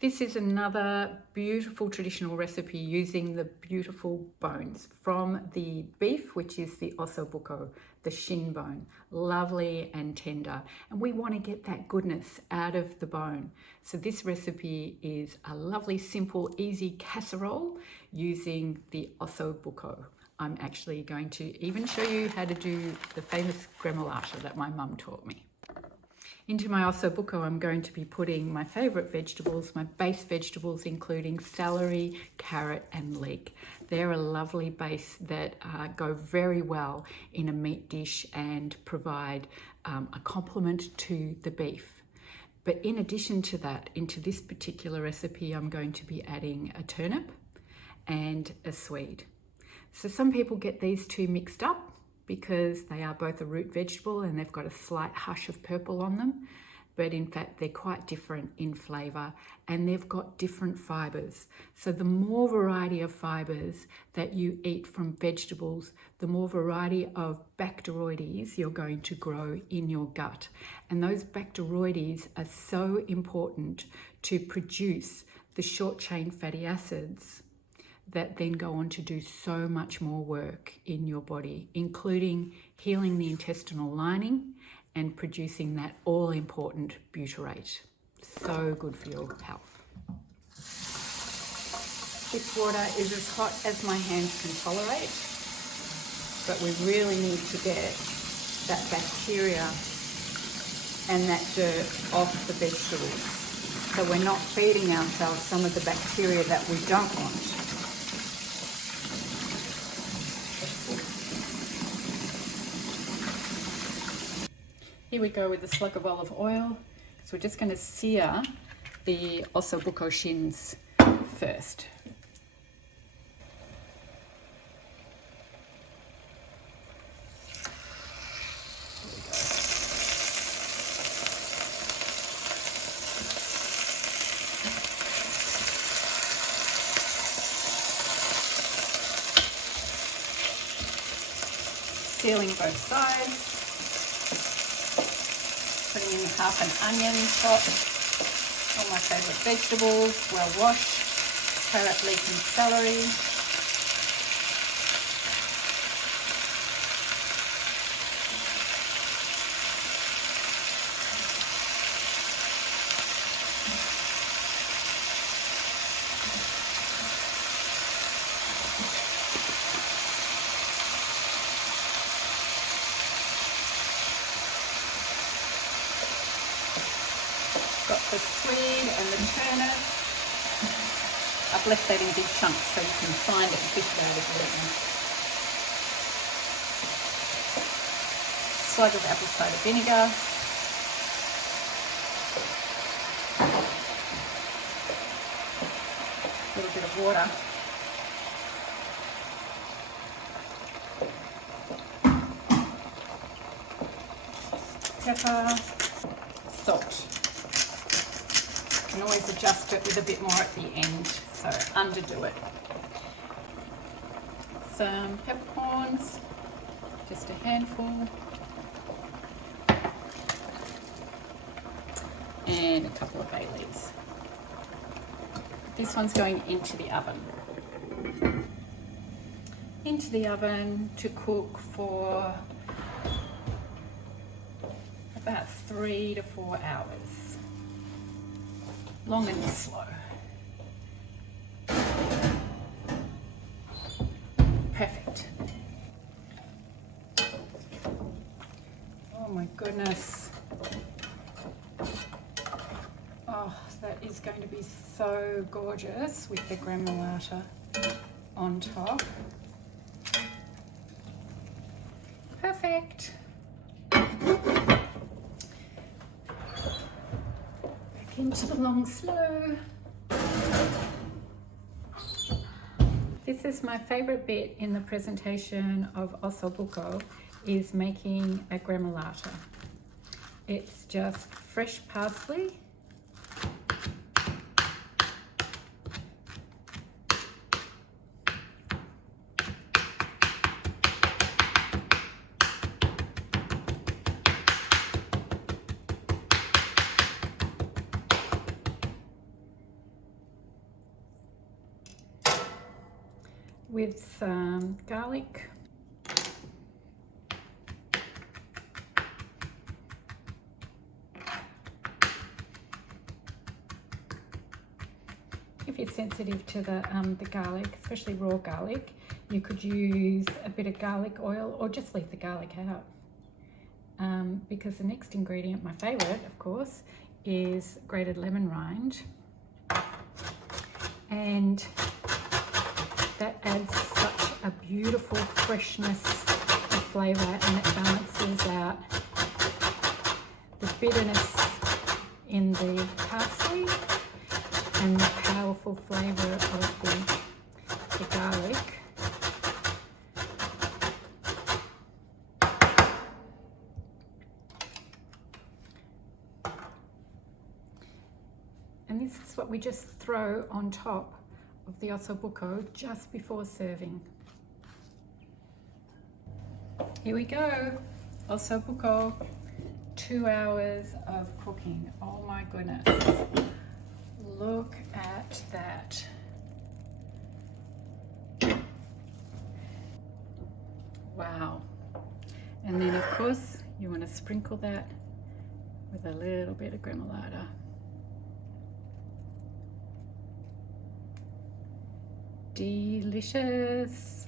This is another beautiful traditional recipe using the beautiful bones from the beef, which is the osso buco, the shin bone, lovely and tender. And we want to get that goodness out of the bone. So this recipe is a lovely, simple, easy casserole using the osso buco. I'm actually going to even show you how to do the famous gremolata that my mum taught me. Into my osso buco, I'm going to be putting my favourite vegetables, my base vegetables, including celery, carrot and leek. They're a lovely base that go very well in a meat dish and provide a complement to the beef. But in addition to that, into this particular recipe, I'm going to be adding a turnip and a swede. So some people get these two mixed up, because they are both a root vegetable and they've got a slight hush of purple on them. But in fact, they're quite different in flavour and they've got different fibres. So the more variety of fibres that you eat from vegetables, the more variety of bacteroides you're going to grow in your gut. And those bacteroides are so important to produce the short chain fatty acids that then go on to do so much more work in your body, including healing the intestinal lining and producing that all-important butyrate. So good for your health. This water is as hot as my hands can tolerate, but we really need to get that bacteria and that dirt off the vegetables. So we're not feeding ourselves some of the bacteria that we don't want. Here we go with a slug of olive oil. So we're just going to sear the osso buco shins first. Sealing both sides. Putting in half an onion chopped, all my favourite vegetables, well washed, carrot, leek and celery. Got the swede and the turnip. I've left that in big chunks so you can find it and fish it out of it. Slug of apple cider vinegar. A little bit of water. Pepper. Salt. You can always adjust it with a bit more at the end, so underdo it. Some peppercorns, just a handful. And a couple of bay leaves. This one's going into the oven. Into the oven to cook for about 3 to 4 hours. Long and slow. Perfect. Oh my goodness. Oh, that is going to be so gorgeous with the gremolata on top. Perfect. Into the long slow. This is my favorite bit in the presentation of osso buco, is making a gremolata. It's just fresh parsley, with some garlic. If you're sensitive to the garlic, especially raw garlic, you could use a bit of garlic oil or just leave the garlic out. Because the next ingredient, my favorite, of course, is grated lemon rind. And that adds such a beautiful freshness of flavour, and it balances out the bitterness in the parsley and the powerful flavour of the garlic. And this is what we just throw on top of the osso buco just before serving. Here we go, osso buco, 2 hours of cooking. Oh my goodness, look at that. Wow. And then of course you want to sprinkle that with a little bit of gremolata. Delicious.